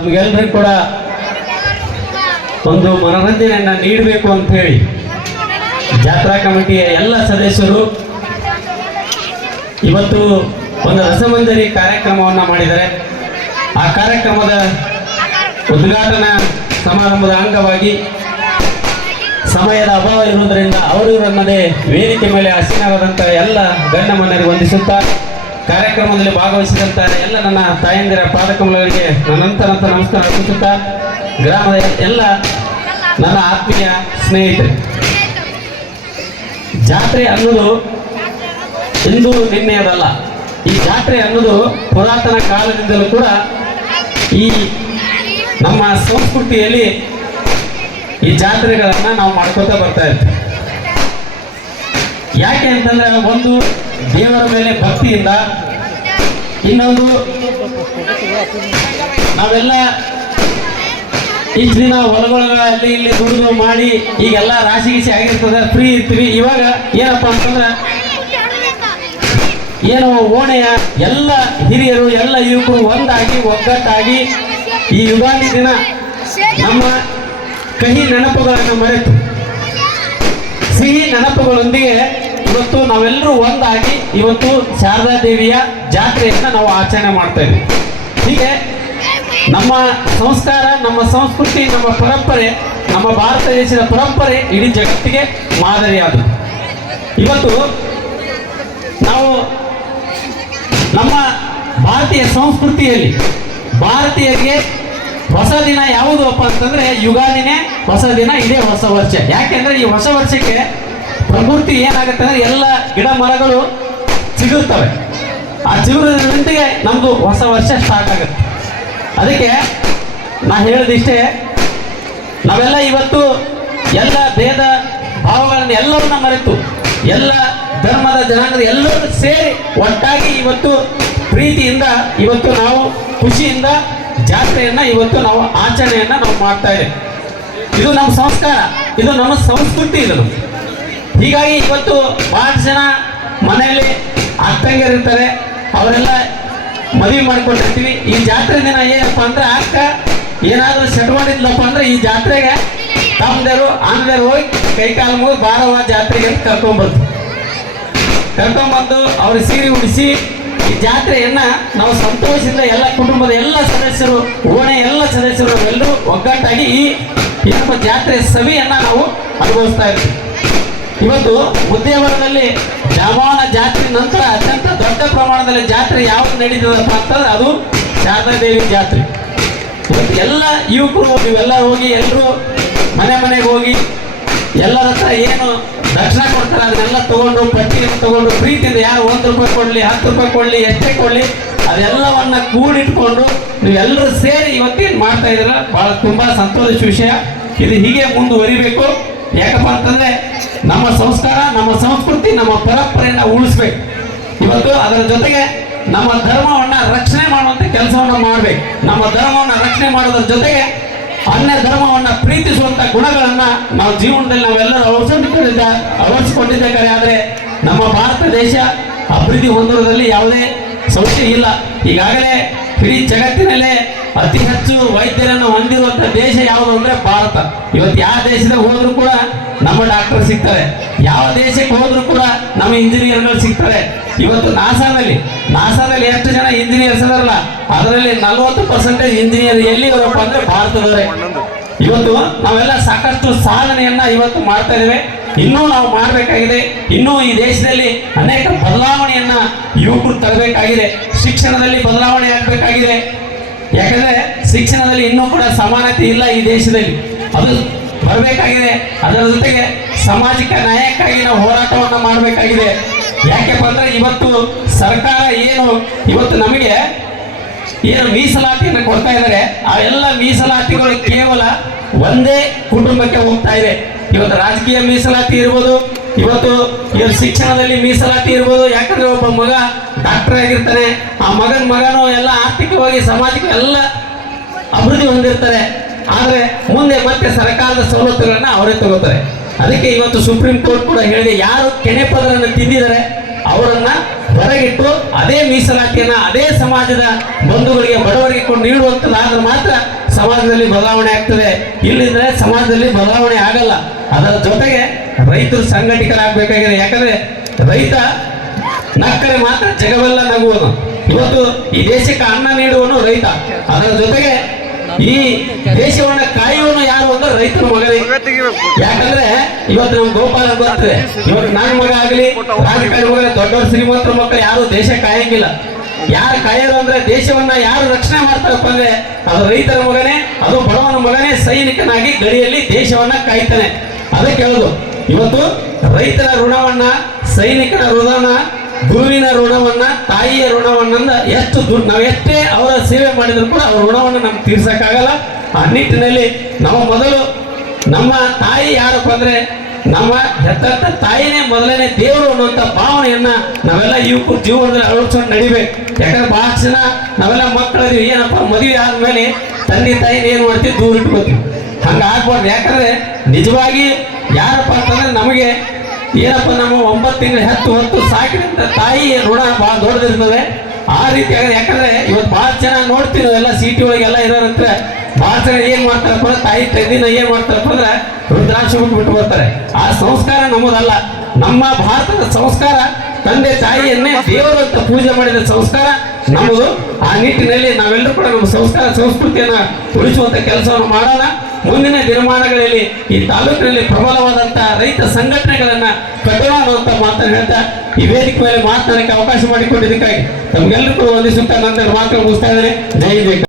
ನಮಗೆಲ್ಲರಿಗೂ ಕೂಡ ಒಂದು ಮನರಂಜನೆಯನ್ನ ನೀಡಬೇಕು ಅಂತ ಹೇಳಿ ಜಾತ್ರಾ ಕಮಿಟಿಯ ಎಲ್ಲ ಸದಸ್ಯರು ಇವತ್ತು ಒಂದು ರಸಮಂಜರಿ ಕಾರ್ಯಕ್ರಮವನ್ನು ಮಾಡಿದ್ದಾರೆ. ಆ ಕಾರ್ಯಕ್ರಮದ ಉದ್ಘಾಟನಾ ಸಮಾರಂಭದ ಅಂಗವಾಗಿ ಸಮಯದ ಅಭಾವ ಇರುವುದರಿಂದ ಅವರನ್ನದೇ ವೇದಿಕೆ ಮೇಲೆ ಆಸೀನರಾದಂಥ ಎಲ್ಲ ಗಣ್ಯಮಾನ್ಯರಿಗೆ ವಂದಿಸುತ್ತಾ ಕಾರ್ಯಕ್ರಮದಲ್ಲಿ ಭಾಗವಹಿಸಿದಂಥ ಎಲ್ಲ ನನ್ನ ತಾಯಂದಿರ ಪಾದಕಮಲಗಳಿಗೆ ನನ್ನಂತ ನಮಸ್ಕಾರ ಅರ್ಪಿಸುತ್ತಾ ಗ್ರಾಮದ ಎಲ್ಲ ನನ್ನ ಆತ್ಮೀಯ ಸ್ನೇಹಿತರೆ, ಜಾತ್ರೆ ಅನ್ನೋದು ಇಂದು ನಿನ್ನೆಯದಲ್ಲ. ಈ ಜಾತ್ರೆ ಅನ್ನೋದು ಪುರಾತನ ಕಾಲದಿಂದಲೂ ಕೂಡ ಈ ನಮ್ಮ ಸಂಸ್ಕೃತಿಯಲ್ಲಿ ಈ ಜಾತ್ರೆಗಳನ್ನು ನಾವು ಮಾಡ್ಕೋತಾ ಬರ್ತಾ ಇರ್ತೀವಿ. ಯಾಕೆ ಅಂತಂದ್ರೆ ಒಂದು ದೇವರ ಮೇಲೆ ಭಕ್ತಿಯಿಂದ, ಇನ್ನೊಂದು ನಾವೆಲ್ಲ ಇಷ್ಟು ದಿನ ಹೊಲಗಳಲ್ಲಿ ಇಲ್ಲಿ ದುಡಿದು ಮಾಡಿ ಈಗೆಲ್ಲ ರಾಶಿ ಗೀಸಿ ಆಗಿರ್ತದೆ, ಫ್ರೀ ಇರ್ತೀವಿ. ಇವಾಗ ಏನಪ್ಪ ಅಂತಂದ್ರೆ ಏನು ಓಣೆಯ ಎಲ್ಲ ಹಿರಿಯರು ಎಲ್ಲ ಯುವಕರು ಒಂದಾಗಿ ಒಗ್ಗಟ್ಟಾಗಿ ಈ ಯುಗಾದಿ ದಿನ ನಮ್ಮ ಕಹಿ ನೆನಪುಗಳನ್ನು ಮರೆತು ಸಿಹಿ ನೆನಪುಗಳೊಂದಿಗೆ ಇವತ್ತು ನಾವೆಲ್ಲರೂ ಒಂದಾಗಿ ಇವತ್ತು ಶಾರದಾ ದೇವಿಯ ಜಾತ್ರೆಯನ್ನು ನಾವು ಆಚರಣೆ ಮಾಡ್ತಾ ಇದ್ದೀವಿ. ಹೀಗೆ ನಮ್ಮ ಸಂಸ್ಕಾರ, ನಮ್ಮ ಸಂಸ್ಕೃತಿ, ನಮ್ಮ ಪರಂಪರೆ, ನಮ್ಮ ಭಾರತ ದೇಶದ ಪರಂಪರೆ ಇಡೀ ಜಗತ್ತಿಗೆ ಮಾದರಿಯಾದದ್ದು. ಇವತ್ತು ನಾವು ನಮ್ಮ ಭಾರತೀಯ ಸಂಸ್ಕೃತಿಯಲ್ಲಿ ಭಾರತೀಯರಿಗೆ ಹೊಸ ದಿನ ಯಾವುದಪ್ಪ ಅಂತಂದ್ರೆ ಯುಗಾದಿನೇ ಹೊಸ ದಿನ, ಇದೇ ಹೊಸ ವರ್ಷ. ಯಾಕೆಂದ್ರೆ ಈ ಹೊಸ ವರ್ಷಕ್ಕೆ ಪ್ರಕೃತಿ ಏನಾಗುತ್ತೆ ಅಂದ್ರೆ ಎಲ್ಲ ಗಿಡ ಮರಗಳು ಚಿಗುರ್ತವೆ. ಆ ಚಿಗುರಿನೊಂದಿಗೆ ನಮ್ದು ಹೊಸ ವರ್ಷ ಸ್ಟಾರ್ಟ್ ಆಗುತ್ತೆ. ಅದಕ್ಕೆ ನಾ ಹೇಳಿದಿಷ್ಟೇ, ನಾವೆಲ್ಲ ಇವತ್ತು ಎಲ್ಲ ಭೇದ ಭಾವಗಳನ್ನು ಎಲ್ಲವನ್ನ ಮರೆತು ಎಲ್ಲ ಧರ್ಮದ ಜನಾಂಗದ ಎಲ್ಲರೂ ಸೇರಿ ಒಟ್ಟಾಗಿ ಇವತ್ತು ಪ್ರೀತಿಯಿಂದ ಇವತ್ತು ನಾವು ಖುಷಿಯಿಂದ ಜಾತ್ರೆಯನ್ನ ಇವತ್ತು ನಾವು ಆಚರಣೆಯನ್ನ ನಾವು ಮಾಡ್ತಾ ಇದ್ದೇವೆ. ಇದು ನಮ್ಮ ಸಂಸ್ಕಾರ, ಇದು ನಮ್ಮ ಸಂಸ್ಕೃತಿ. ಇದು ಹೀಗಾಗಿ ಇವತ್ತು ಬಹಳ ಜನ ಮನೆಯಲ್ಲಿ ಅಕ್ಕಂಗಿರ್ತಾರೆ, ಅವರೆಲ್ಲ ಮದುವೆ ಮಾಡ್ಕೊಂಡಿರ್ತೀವಿ. ಈ ಜಾತ್ರೆ ದಿನ ಏನಪ್ಪ ಅಂದ್ರೆ ಅಕ್ಕ ಏನಾದರೂ ಸೆಟ್ ಮಾಡಿದ್ಲಪ್ಪ ಅಂದ್ರೆ ಈ ಜಾತ್ರೆಗೆ ತಮ್ಮದೇರು ಆಂಧ್ರದೇರು ಹೋಗಿ ಕೈಕಾಲು ಮುಗಿ ಬಾರವ ಜಾತ್ರೆಗೆ ಅಂತ ಕರ್ಕೊಂಡ್ಬಂದು ಅವ್ರ ಸೀರೆ ಉಡಿಸಿ ಈ ಜಾತ್ರೆಯನ್ನ ನಾವು ಸಂತೋಷದಿಂದ ಎಲ್ಲ ಕುಟುಂಬದ ಎಲ್ಲ ಸದಸ್ಯರು, ಓಣೆ ಎಲ್ಲ ಸದಸ್ಯರು ಎಲ್ಲರೂ ಒಗ್ಗಟ್ಟಾಗಿ ಈ ಏನಪ್ಪ ಜಾತ್ರೆ ಸವಿಯನ್ನ ನಾವು ಅನುಭವಿಸ್ತಾ ಇರ್ತೀವಿ. ಇವತ್ತು ಮುದ್ದೇವರದಲ್ಲಿ ಜಾಮಾನ ಜಾತ್ರೆ ನಂತರ ಅತ್ಯಂತ ದೊಡ್ಡ ಪ್ರಮಾಣದಲ್ಲಿ ಜಾತ್ರೆ ಯಾವುದು ನಡೀತದಪ್ಪ ಅಂತಂದ್ರೆ ಅದು ಶಾರದಾ ದೇವಿ ಜಾತ್ರೆ. ಇವತ್ತು ಎಲ್ಲ ಯುವಕರು ನೀವೆಲ್ಲ ಹೋಗಿ ಎಲ್ಲರೂ ಮನೆಗೆ ಹೋಗಿ ಎಲ್ಲರ ಹತ್ರ ಏನು ದಕ್ಷಿಣ ಕೊಡ್ತಾರೆ ಅದನ್ನೆಲ್ಲ ತಗೊಂಡು ಪಟ್ಟಿಯನ್ನು ತಗೊಂಡು ಪ್ರೀತಿಯಿಂದ ಯಾರು 1 ರೂಪಾಯಿ ಕೊಡಲಿ 10 ರೂಪಾಯಿ ಕೊಡಲಿ ಎಷ್ಟೇ ಕೊಡಲಿ ಅದೆಲ್ಲವನ್ನ ಕೂಡಿಟ್ಕೊಂಡು ನೀವೆಲ್ಲರೂ ಸೇರಿ ಇವತ್ತೇನು ಮಾಡ್ತಾ ಇದ್ದೀರ ಬಹಳ ತುಂಬಾ ಸಂತೋಷದ ವಿಷಯ. ಇದು ಹೀಗೆ ಮುಂದುವರಿಬೇಕು. ಯಾಕಪ್ಪ ಅಂತಂದ್ರೆ ನಮ್ಮ ಸಂಸ್ಕಾರ, ನಮ್ಮ ಸಂಸ್ಕೃತಿ, ನಮ್ಮ ಪರಂಪರೆಯನ್ನು ಉಳಿಸ್ಬೇಕು. ಇವತ್ತು ಅದರ ಜೊತೆಗೆ ನಮ್ಮ ಧರ್ಮವನ್ನ ರಕ್ಷಣೆ ಮಾಡುವಂತ ಕೆಲಸವನ್ನ ಮಾಡ್ಬೇಕು. ನಮ್ಮ ಧರ್ಮವನ್ನ ರಕ್ಷಣೆ ಮಾಡೋದ್ರ ಜೊತೆಗೆ ಅನ್ಯ ಧರ್ಮವನ್ನ ಪ್ರೀತಿಸುವಂತ ಗುಣಗಳನ್ನ ನಾವು ಜೀವನದಲ್ಲಿ ನಾವೆಲ್ಲರೂ ಅಳವಡಿಸಿಕೊಂಡಿದ್ದೇವೆ. ಆದರೆ ನಮ್ಮ ಭಾರತ ದೇಶ ಅಭಿವೃದ್ಧಿ ಹೊಂದುವುದರಲ್ಲಿ ಯಾವುದೇ ಸಮಸ್ಯೆ ಇಲ್ಲ. ಈಗಾಗಲೇ ಇಡೀ ಜಗತ್ತಿನಲ್ಲೇ ಅತಿ ಹೆಚ್ಚು ವೈದ್ಯರನ್ನು ಹೊಂದಿರುವಂತ ದೇಶ ಯಾವುದು ಅಂದ್ರೆ ಭಾರತ. ಇವತ್ತು ಯಾವ ದೇಶದಾಗ ಹೋದ್ರು ಕೂಡ ನಮ್ಮ ಡಾಕ್ಟರ್ ಸಿಗ್ತಾರೆ, ಯಾವ ದೇಶಕ್ಕೆ ಹೋದ್ರು ಕೂಡ ನಮ್ಮ ಇಂಜಿನಿಯರ್ಗಳು ಸಿಗ್ತಾರೆ. ಇವತ್ತು ನಾಸಾದಲ್ಲಿ ಎಷ್ಟು ಜನ ಇಂಜಿನಿಯರ್ಸ್ ಅದರಲ್ಲ ಅದರಲ್ಲಿ 40% ಇಂಜಿನಿಯರ್ ಎಲ್ಲಿ ಬರಪ್ಪ ಅಂದ್ರೆ ಭಾರತದವರೇ. ಇವತ್ತು ನಾವೆಲ್ಲ ಸಾಕಷ್ಟು ಸಾಧನೆಯನ್ನ ಇವತ್ತು ಮಾಡ್ತಾ ಇದ್ದೇವೆ. ಇನ್ನೂ ನಾವು ಮಾಡಬೇಕಾಗಿದೆ. ಇನ್ನೂ ಈ ದೇಶದಲ್ಲಿ ಅನೇಕ ಬದಲಾವಣೆಯನ್ನ ಯುವಕರು ತರಬೇಕಾಗಿದೆ. ಶಿಕ್ಷಣದಲ್ಲಿ ಬದಲಾವಣೆ ಆಗಬೇಕಾಗಿದೆ. ಯಾಕಂದ್ರೆ ಶಿಕ್ಷಣದಲ್ಲಿ ಇನ್ನೂ ಕೂಡ ಸಮಾನತೆ ಇಲ್ಲ ಈ ದೇಶದಲ್ಲಿ, ಅದು ಬರಬೇಕಾಗಿದೆ. ಅದರ ಜೊತೆಗೆ ಸಾಮಾಜಿಕ ನ್ಯಾಯಕ್ಕಾಗಿ ನಾವು ಹೋರಾಟವನ್ನು ಮಾಡಬೇಕಾಗಿದೆ. ಯಾಕೆಪ್ಪ ಅಂದ್ರೆ ಇವತ್ತು ಸರ್ಕಾರ ಇವತ್ತು ನಮಗೆ ಏನು ಮೀಸಲಾತಿಯನ್ನು ಕೊಡ್ತಾ ಇದ್ದಾರೆ, ಆ ಎಲ್ಲ ಮೀಸಲಾತಿಗಳು ಕೇವಲ ಒಂದೇ ಕುಟುಂಬಕ್ಕೆ ಹೋಗ್ತಾ ಇದೆ. ಇವತ್ತು ರಾಜಕೀಯ ಮೀಸಲಾತಿ ಇರ್ಬೋದು, ಇವತ್ತು ಶಿಕ್ಷಣದಲ್ಲಿ ಮೀಸಲಾತಿ ಇರ್ಬೋದು. ಯಾಕಂದ್ರೆ ಒಬ್ಬ ಮಗ ಡಾಕ್ಟರ್ ಆಗಿರ್ತಾನೆ, ಆ ಮಗನೂ ಎಲ್ಲ ಆರ್ಥಿಕವಾಗಿ ಸಾಮಾಜಿಕ ಎಲ್ಲ ಅಭಿವೃದ್ಧಿ ಹೊಂದಿರ್ತಾರೆ. ಆದರೆ ಮುಂದೆ ಮತ್ತೆ ಸರ್ಕಾರದ ಸವಲತ್ತುಗಳನ್ನ ಅವರೇ ತಗೋತಾರೆ. ಅದಕ್ಕೆ ಇವತ್ತು ಸುಪ್ರೀಂ ಕೋರ್ಟ್ ಕೂಡ ಹೇಳಿದೆ, ಯಾರು ಕೆನೆ ಪದರನ್ನು ತಿಂದಿದ್ದಾರೆ ಅವರನ್ನ ಹೊರಗಿಟ್ಟು ಅದೇ ಮೀಸಲಾತಿಯನ್ನ ಅದೇ ಸಮಾಜದ ಬಂಧುಗಳಿಗೆ ಬಡವರಿಗೆ ಕೊಂಡು ನೀಡುವಂತದ್ದಾದ್ರೆ ಮಾತ್ರ ಸಮಾಜದಲ್ಲಿ ಬದಲಾವಣೆ ಆಗ್ತದೆ, ಇಲ್ಲಿದ್ರೆ ಸಮಾಜದಲ್ಲಿ ಬದಲಾವಣೆ ಆಗಲ್ಲ. ಅದರ ಜೊತೆಗೆ ರೈತರು ಸಂಘಟಿತರಾಗಬೇಕಾಗಿದೆ. ಯಾಕಂದ್ರೆ ರೈತ ನಕ್ಕರೆ ಮಾತ್ರ ಜಗವೆಲ್ಲ ನಗುವನು. ಇವತ್ತು ಈ ದೇಶಕ್ಕೆ ಅನ್ನ ನೀಡುವನು ರೈತ. ಅದರ ಜೊತೆಗೆ ಈ ದೇಶವನ್ನ ಕಾಯುವನು ಯಾರು ಅಂದ್ರೆ ರೈತನ ಮಗನೇ. ಯಾಕಂದ್ರೆ ಇವತ್ತು ನಮ್ ಗೋಪಾಲ ಗೊತ್ತದೆ, ಇವತ್ತು ನನ್ನ ಮಗ ಆಗಲಿ ರಾಜಕಾರಣಿ ಮಗ, ದೊಡ್ಡವ್ರ ಶ್ರೀಮಂತರ ಮಕ್ಕಳು ಯಾರು ದೇಶ ಕಾಯಂಗಿಲ್ಲ. ಯಾರು ಕಾಯೋರು ಅಂದ್ರೆ ದೇಶವನ್ನ ಯಾರು ರಕ್ಷಣೆ ಮಾಡ್ತಾರಪ್ಪ ಅಂದ್ರೆ ಅದು ರೈತರ ಮಗನೇ, ಅದು ಬಡವನ ಮಗನೇ ಸೈನಿಕನಾಗಿ ಗಡಿಯಲ್ಲಿ ದೇಶವನ್ನ ಕಾಯ್ತಾನೆ. ಅದಕ್ಕೆ ಹೇಳುದು, ಇವತ್ತು ರೈತರ ಋಣವನ್ನ, ಸೈನಿಕನ ಋಣವನ್ನ, ಗುರುವಿನ ಋಣವನ್ನ, ತಾಯಿಯ ಋಣವನ್ನ ಎಷ್ಟು ನಾವು ಎಷ್ಟೇ ಅವರ ಸೇವೆ ಮಾಡಿದ್ರು ಕೂಡ ಅವ್ರ ಋಣವನ್ನು ನಮ್ಗೆ ತೀರ್ಸಕ್ಕಾಗಲ್ಲ. ಆ ನಿಟ್ಟಿನಲ್ಲಿ ನಾವು ಮೊದಲು ನಮ್ಮ ತಾಯಿ ಯಾರಪ್ಪ ಅಂದ್ರೆ ನಮ್ಮ ಹೆತ್ತ ತಾಯಿನೇ ಮೊದಲನೇ ದೇವರು ಅನ್ನುವಂಥ ಭಾವನೆಯನ್ನ ನಾವೆಲ್ಲ ಯುವಕರು ಜೀವನದಲ್ಲಿ ಅಳವಡಿಸ್ಕೊಂಡು ನಡಿಬೇಕು. ಯಾಕಂದ್ರೆ ಬಹಳ ಜನ ನಾವೆಲ್ಲ ಮಕ್ಕಳಲ್ಲಿ ಏನಪ್ಪ ಮದುವೆ ಆದ್ಮೇಲೆ ತಂದೆ ತಾಯಿನ ಏನ್ ಮಾಡ್ತೀವಿ, ದೂರ ಇಟ್ಕೋತೀವಿ. ಹಂಗ ಆಗ್ಬಾರ್ದು. ಯಾಕಂದ್ರೆ ನಿಜವಾಗಿ ಯಾರಪ್ಪ ಅಂತಂದ್ರೆ ನಮಗೆ ಏನಪ್ಪ ನಮ್ಮ 9 ತಿಂಗಳು ಹೊತ್ತು ಸಾಕಿದಂತ ತಾಯಿ ಋಣ ಬಹಳ ದೊಡ್ಡದಿರ್ತದೆ. ಆ ರೀತಿ ಆಗಿದೆ. ಯಾಕಂದ್ರೆ ಇವತ್ತು ಬಹಳ ಜನ ನೋಡ್ತೀವಿ ನಾವೆಲ್ಲ ಸಿಟಿ ಒಳಗೆಲ್ಲ ಇರೋರಂತ್ರ ಬಹಳ ಜನ ಏನ್ ಮಾಡ್ತಾರಪ್ಪ ಅಂದ್ರೆ ತಾಯಿ ತಂದಿನ ಏನ್ ಮಾಡ್ತಾರಪ್ಪ ಅಂದ್ರೆ ರುದ್ರಾಕ್ಷಿ ಬಿಟ್ಟು ಬರ್ತಾರೆ. ಆ ಸಂಸ್ಕಾರ ನಮ್ಮದಲ್ಲ. ನಮ್ಮ ಭಾರತದ ಸಂಸ್ಕಾರ ತಂದೆ ತಾಯಿಯನ್ನೇ ದೇವರು ಅಂತ ಪೂಜೆ ಮಾಡಿದ ಸಂಸ್ಕಾರ ನಮ್ಮದು. ಆ ನಿಟ್ಟಿನಲ್ಲಿ ನಾವೆಲ್ಲರೂ ಕೂಡ ನಮ್ಮ ಸಂಸ್ಕಾರ ಸಂಸ್ಕೃತಿಯನ್ನ ಉಳಿಸುವಂತ ಕೆಲಸವನ್ನು ಮಾಡೋಣ. ಮುಂದಿನ ದಿನಮಾನಗಳಲ್ಲಿ ಈ ತಾಲೂಕಿನಲ್ಲಿ ಪ್ರಬಲವಾದಂತಹ ರೈತ ಸಂಘಟನೆಗಳನ್ನ ಕಟ್ಟೋಣ ಅನ್ನುವಂತ ಮಾತನ್ನು ಹೇಳ್ತಾ ಈ ವೇದಿಕೆ ಮೇಲೆ ಮಾತನಾಡಕ್ಕೆ ಅವಕಾಶ ಮಾಡಿಕೊಟ್ಟಿದ್ದಕ್ಕಾಗಿ ತಮ್ಗೆಲ್ಲರೂ ಕೂಡ ವಂದಿಸುತ್ತಾ ನಂತರ ಮಾತನ್ನು ಮುಗಿಸ್ತಾ ಇದ್ದೇನೆ. ಜೈ ಜೈ.